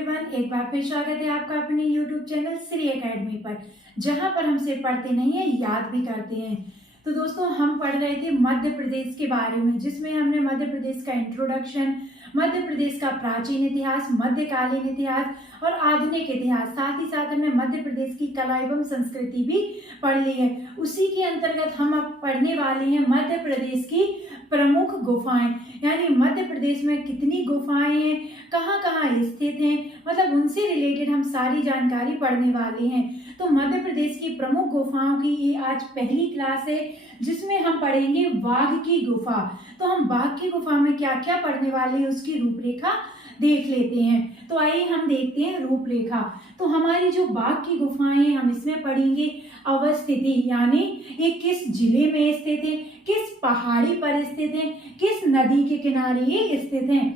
Everyone, एक बार फिर स्वागत है आपका अपने YouTube चैनल श्री एकेडमी पर, जहां पर हम सिर्फ पढ़ते नहीं है, याद भी करते हैं। तो दोस्तों, हम पढ़ रहे थे मध्य प्रदेश के बारे में, जिसमें हमने मध्य प्रदेश का इंट्रोडक्शन, मध्य प्रदेश का प्राचीन इतिहास, मध्यकालीन इतिहास और आधुनिक इतिहास, साथ ही साथ हमने मध्य प्रदेश की कला एवं संस्कृति भी पढ़ ली है। उसी के अंतर्गत हम अब पढ़ने वाले हैं मध्य प्रदेश की प्रमुख गुफाएं, यानी मध्य प्रदेश में कितनी गुफाएं हैं, कहाँ कहाँ स्थित हैं, मतलब उनसे रिलेटेड हम सारी जानकारी पढ़ने वाले हैं। तो मध्य प्रदेश की प्रमुख गुफाओं की ये आज पहली क्लास है, जिसमें हम पढ़ेंगे बाघ की गुफा। तो हम बाघ की गुफा में क्या क्या पढ़ने वाले हैं उसकी रूपरेखा देख लेते हैं। तो आइए हम देखते हैं रूपरेखा। तो हमारी जो बाघ की गुफाएं हैं, हम इसमें पढ़ेंगे अवस्थिति, यानी ये किस जिले में स्थित है, किस पहाड़ी पर स्थित है, किस नदी के किनारे ये स्थित है।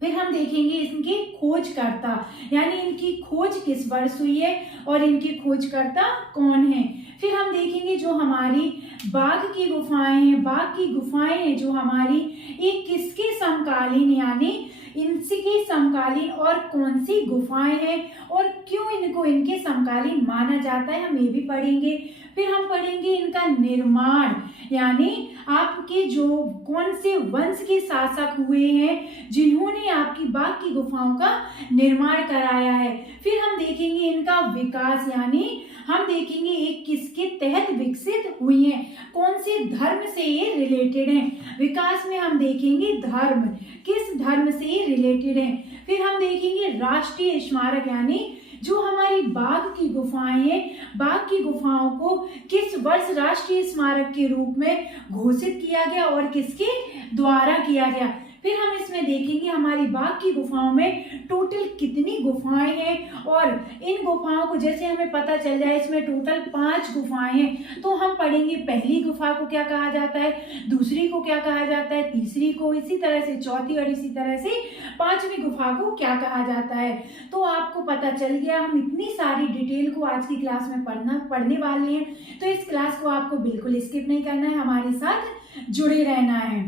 फिर हम देखेंगे इनके खोजकर्ता, यानी इनकी खोज किस वर्ष हुई है और इनके खोजकर्ता कौन है। फिर हम देखेंगे जो हमारी बाघ की गुफाएं हैं, बाघ की गुफाएं हैं जो हमारी, ये किसके समकालीन, यानी इनके समकालीन और कौन सी गुफाएं हैं और क्यों इनको इनके समकालीन माना जाता है, हम ये भी पढ़ेंगे। फिर हम पढ़ेंगे इनका निर्माण, यानी आपके जो कौन से वंश के शासक हुए हैं जिन्होंने आपकी बाघ की गुफाओं का निर्माण कराया है। फिर हम देखेंगे इनका विकास, यानी हम देखेंगे ये किसके तहत विकसित हुई हैं, कौन से धर्म से ये रिलेटेड हैं। विकास में हम देखेंगे धर्म, किस धर्म से ये रिलेटेड हैं। फिर हम देखेंगे राष्ट्रीय स्मारक, यानी जो हमारी बाघ की गुफाएं हैं, बाघ की गुफाओं को किस वर्ष राष्ट्रीय स्मारक के रूप में घोषित किया गया और किसके द्वारा किया गया। फिर हम इसमें देखेंगे हमारी बाघ की गुफाओं में टोटल कितनी गुफाएं हैं, और इन गुफाओं को जैसे हमें पता चल जाए इसमें टोटल 5 गुफाएं हैं, तो हम पढ़ेंगे पहली गुफा को क्या कहा जाता है, दूसरी को क्या कहा जाता है, तीसरी को, इसी तरह से चौथी और इसी तरह से 5वीं गुफा को क्या कहा जाता है। तो आपको पता चल गया, हम इतनी सारी डिटेल को आज की क्लास में पढ़ने वाले हैं, तो इस क्लास को आपको बिल्कुल स्किप नहीं करना है, हमारे साथ जुड़े रहना है।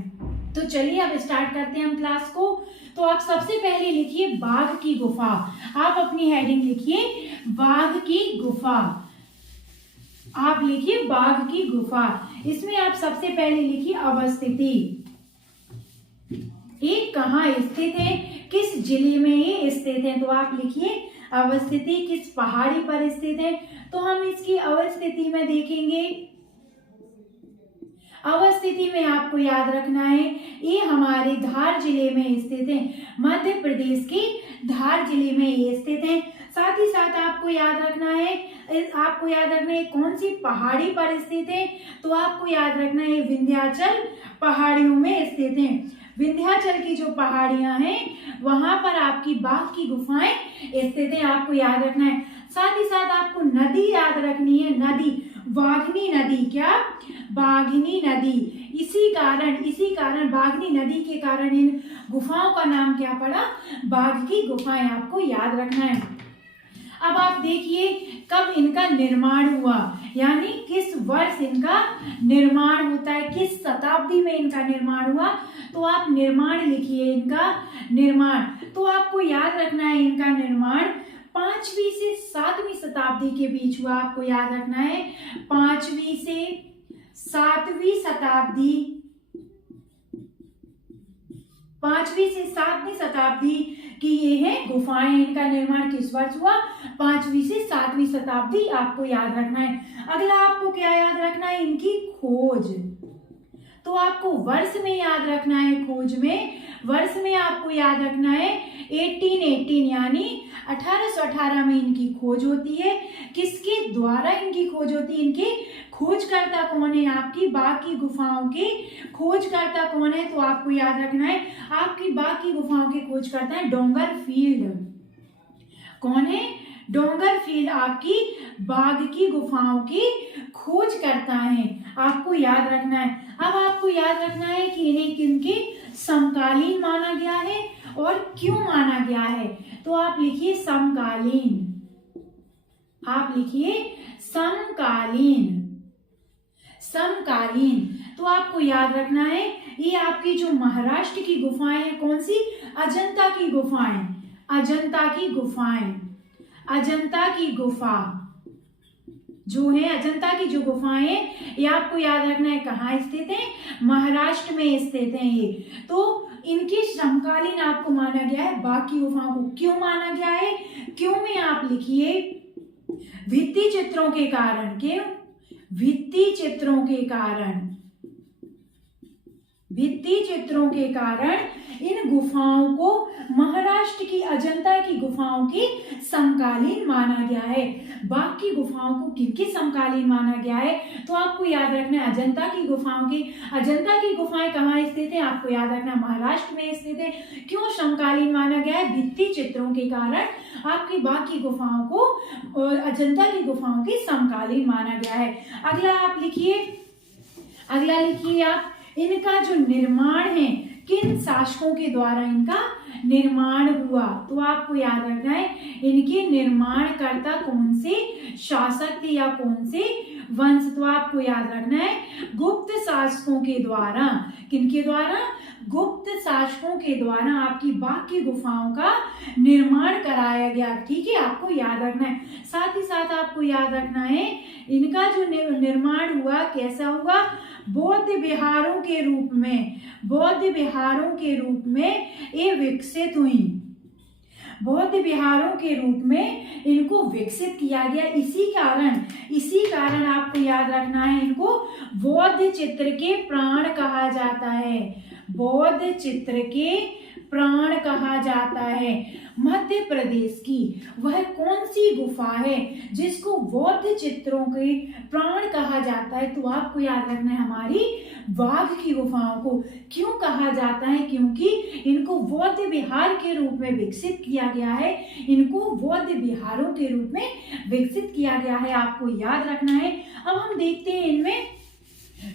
तो चलिए अब स्टार्ट करते हैं हम क्लास को। तो आप सबसे पहले लिखिए बाघ की गुफा, आप अपनी हेडिंग लिखिए बाघ की गुफा, आप लिखिए बाघ की गुफा। इसमें आप सबसे पहले लिखिए अवस्थिति, ये कहाँ स्थित है, किस जिले में ये स्थित है। तो आप लिखिए अवस्थिति किस पहाड़ी पर स्थित है। तो हम इसकी अवस्थिति में देखेंगे, अवस्थिति में आपको याद रखना है ये हमारे धार जिले में स्थित है, मध्य प्रदेश के धार जिले में ये स्थित है। साथ ही साथ आपको याद रखना है कौन सी पहाड़ी पर स्थित है। तो आपको याद रखना है विंध्याचल पहाड़ियों में स्थित है। विंध्याचल की जो पहाड़ियां हैं वहां पर आपकी बाघ की गुफाएं स्थित है, आपको याद रखना है। साथ ही साथ आपको नदी याद रखनी है, नदी बाघनी नदी, क्या बाघनी नदी। इसी कारण बाघनी नदी के कारण इन गुफाओं का नाम क्या पड़ा, बाघ की गुफाएं, आपको याद रखना है। अब आप देखिए कब इनका निर्माण हुआ, यानी किस वर्ष इनका निर्माण होता है, किस शताब्दी में इनका निर्माण हुआ। तो आप निर्माण लिखिए, इनका निर्माण। तो आपको याद रखना है इनका निर्माण 5वीं से 7वीं शताब्दी के बीच हुआ, आपको याद रखना है 5वीं से 7वीं शताब्दी, 5वीं से 7वीं शताब्दी की ये है गुफाएं। इनका निर्माण किस वर्ष हुआ, 5वीं से 7वीं शताब्दी, आपको याद रखना है। अगला आपको क्या याद रखना है, इनकी खोज। तो आपको वर्ष में याद रखना है, खोज में वर्ष में आपको याद रखना है 1818, यानी 1818 में इनकी खोज होती है। किसके द्वारा इनकी खोज होती है, इनके खोजकर्ता कौन है, आपकी बाघ की गुफाओं के खोजकर्ता कौन है। तो आपको याद रखना है आपकी बाघ की गुफाओं के खोजकर्ता है डोंगरफील्ड। कौन है, डोंगरफील्ड आपकी बाघ की गुफाओं की खोज करता है, आपको याद रखना है। अब आपको याद रखना है कि इन्हें किनके समकालीन माना गया है और क्यों माना गया है। तो आप लिखिए समकालीन, आप लिखिए समकालीन, समकालीन। तो आपको याद रखना है ये आपकी जो महाराष्ट्र की गुफाएं हैं, कौन सी, अजंता की गुफाएं, अजंता की गुफाएं, अजंता की गुफा जो है, अजंता की जो गुफाएं, ये आपको याद रखना है कहाँ स्थित है, महाराष्ट्र में स्थित है ये। तो इनके समकालीन आपको माना गया है। बाकी गुफाओं को क्यों माना गया है, क्यों में आप लिखिए भित्ति चित्रों के कारण। क्यों? भित्ति चित्रों के कारण, भित्ति चित्रों के कारण इन गुफाओं को महाराष्ट्र की अजंता की गुफाओं की समकालीन माना गया है। बाकी गुफाओं को किनकी समकालीन माना गया है, तो आपको याद रखना है अजंता की गुफाओं की। अजंता की गुफाएं कहाँ स्थित है, आपको याद रखना महाराष्ट्र में स्थित है। क्यों समकालीन माना गया है, भित्ति चित्रों के कारण आपकी बाकी गुफाओं को अजंता की गुफाओं की समकालीन माना गया है। अगला आप लिखिए, अगला लिखिए आप, इनका जो निर्माण है किन शासकों के द्वारा इनका निर्माण हुआ, तो आपको याद रखना है इनके निर्माणकर्ता कौन से शासक थे या कौन से वंश, तो आपको याद रखना है गुप्त शासकों के द्वारा। किनके द्वारा? गुप्त शासकों के द्वारा आपकी बाकी गुफाओं का निर्माण कराया गया। ठीक है, आपको याद रखना है। साथ ही साथ आपको याद रखना है इनका जो निर्माण हुआ कैसा हुआ, बौद्ध विहारों के रूप में, बौद्ध विहारों के रूप में ये विकसित हुई। बौद्ध विहारों के रूप में इनको विकसित किया गया। इसी कारण आपको याद रखना है इनको बौद्ध चित्र के प्राण कहा जाता है। बौद्ध चित्र के प्राण कहा जाता है। मध्य प्रदेश की वह कौन सी गुफा है जिसको बौद्ध चित्रों के प्राण कहा जाता है, तो आपको याद रखना है हमारी बाघ की गुफाओं को। क्यों कहा जाता है? क्योंकि इनको बौद्ध विहार के रूप में विकसित किया गया है। इनको बौद्ध विहारों के रूप में विकसित किया गया है, आपको याद रखना है। अब हम देखते हैं इनमें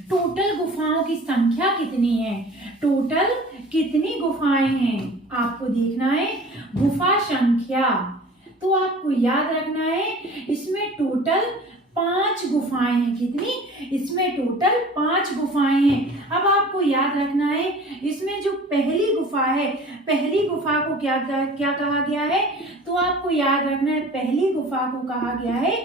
टोटल गुफाओं की संख्या कितनी है। टोटल कितनी गुफाएं हैं आपको देखना है, गुफा संख्या। तो आपको याद रखना है इसमें टोटल 5 गुफाएं हैं। कितनी? इसमें टोटल 5 गुफाएं हैं। अब आपको याद रखना है इसमें जो पहली गुफा है, पहली गुफा को क्या कहा गया है, तो आपको याद रखना है पहली गुफा को कहा गया है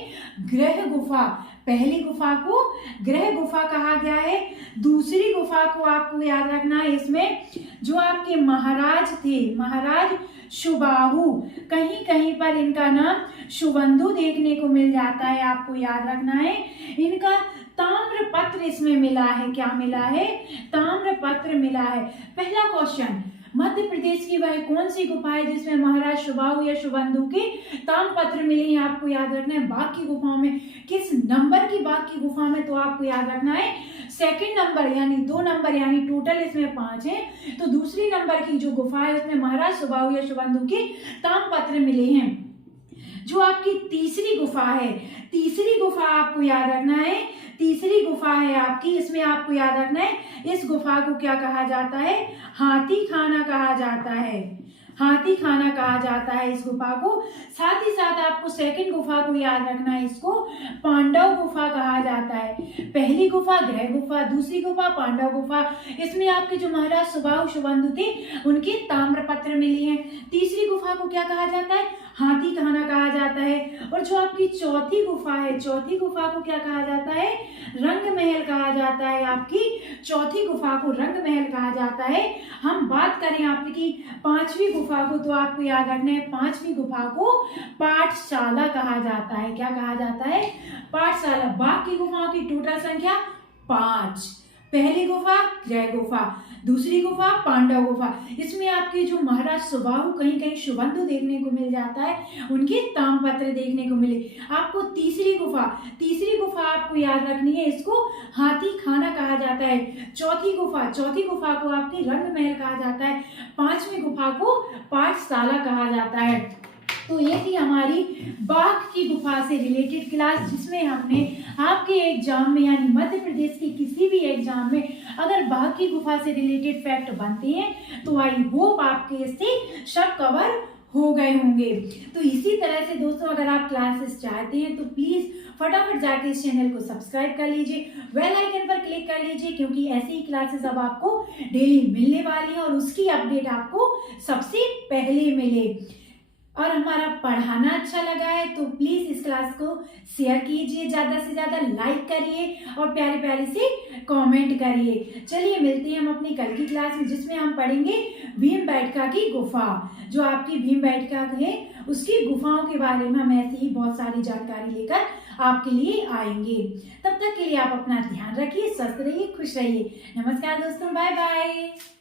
ग्रह गुफा। पहली गुफा को ग्रह गुफा कहा गया है। दूसरी गुफा को आपको याद रखना है, इसमें जो आपके महाराज थे, महाराज सुबाहु, कहीं कहीं पर इनका नाम सुबंधु देखने को मिल जाता है, आपको याद रखना है। इनका ताम्रपत्र इसमें मिला है। क्या मिला है? ताम्रपत्र मिला है। पहला क्वेश्चन, मध्य प्रदेश की वह कौन सी गुफा है जिसमें महाराज सुबाहु या सुबंधु के ताम्रपत्र मिले हैं, आपको याद रखना है। बाकी गुफाओं में किस नंबर की बाकी गुफा में, तो आपको याद रखना है सेकंड नंबर, यानी 2 नंबर, यानी टोटल इसमें 5 है। तो दूसरी नंबर की जो गुफा है उसमें महाराज सुबाहु या सुबंधु के ताम्रपत्र मिले हैं। जो आपकी तीसरी गुफा है, तीसरी गुफा आपको याद रखना है, तीसरी गुफा है आपकी, इसमें आपको याद रखना है इस गुफा को क्या कहा जाता है, हाथी खाना कहा जाता है। हाथी खाना कहा जाता है इस गुफा को। साथ ही साथ आपको सेकंड गुफा को याद रखना है, इसको पांडव गुफा कहा जाता है। पहली गुफा ग्रह गुफा, दूसरी गुफा पांडव गुफा। इसमें आपके जो महाराज सुबाहु सुबंधु थे उनके ताम्रपत्र मिले हैं। तीसरी गुफा को क्या कहा जाता है, हाथी खाना कहा जाता है। और जो आपकी चौथी गुफा है, चौथी गुफा को क्या कहा जाता है, रंग महल कहा जाता है। आपकी चौथी गुफा को रंग महल कहा जाता है। हम बात करें आपकी पांचवी गुफा को, तो आपको याद रखना है पांचवी गुफा को पाठशाला कहा जाता है। क्या कहा जाता है, पाठशाला। बाकी गुफाओं की टोटल संख्या 5। पहली गुफा ग्रह गुफा, दूसरी गुफा पांडव गुफा। इसमें आपके जो महाराज सुबाहु, कहीं कहीं सुबंधु देखने को मिल जाता है, उनके ताम्रपत्र देखने को मिले। आपको तीसरी गुफा आपको याद रखनी है, इसको हाथी खाना कहा जाता है। चौथी गुफा को आपकी रंग महल कहा जाता है। पांचवी गुफा को पाठशाला कहा जाता है। तो ये थी हमारी बाघ की गुफा से रिलेटेड क्लास, जिसमें हमने आपके एग्जाम में, यानी मध्य प्रदेश के किसी भी एग्जाम में अगर बाघ की गुफा से रिलेटेड फैक्ट बनते हैं तो आई होप आपके इससे सब कवर हो गए होंगे। तो इसी तरह से दोस्तों, अगर आप क्लासेस चाहते हैं तो प्लीज फटाफट जाके इस चैनल को सब्सक्राइब कर लीजिए, बेल आइकन पर क्लिक कर लीजिए, क्योंकि ऐसी ही क्लासेस अब आपको डेली मिलने वाली है और उसकी अपडेट आपको सबसे पहले मिले। और हमारा पढ़ाना अच्छा लगा है तो प्लीज इस क्लास को शेयर कीजिए, ज्यादा से ज्यादा लाइक करिए और प्यारे प्यारे से कमेंट करिए। चलिए मिलते हैं हम अपनी कल की क्लास में, जिसमें हम पढ़ेंगे भीमबेटका की गुफा। जो आपकी भीमबेटका है उसकी गुफाओं के बारे में हम ऐसे ही बहुत सारी जानकारी लेकर आपके लिए आएंगे। तब तक के लिए आप अपना ध्यान रखिए, स्वस्थ रहिए, खुश रहिए। नमस्कार दोस्तों, बाय बाय।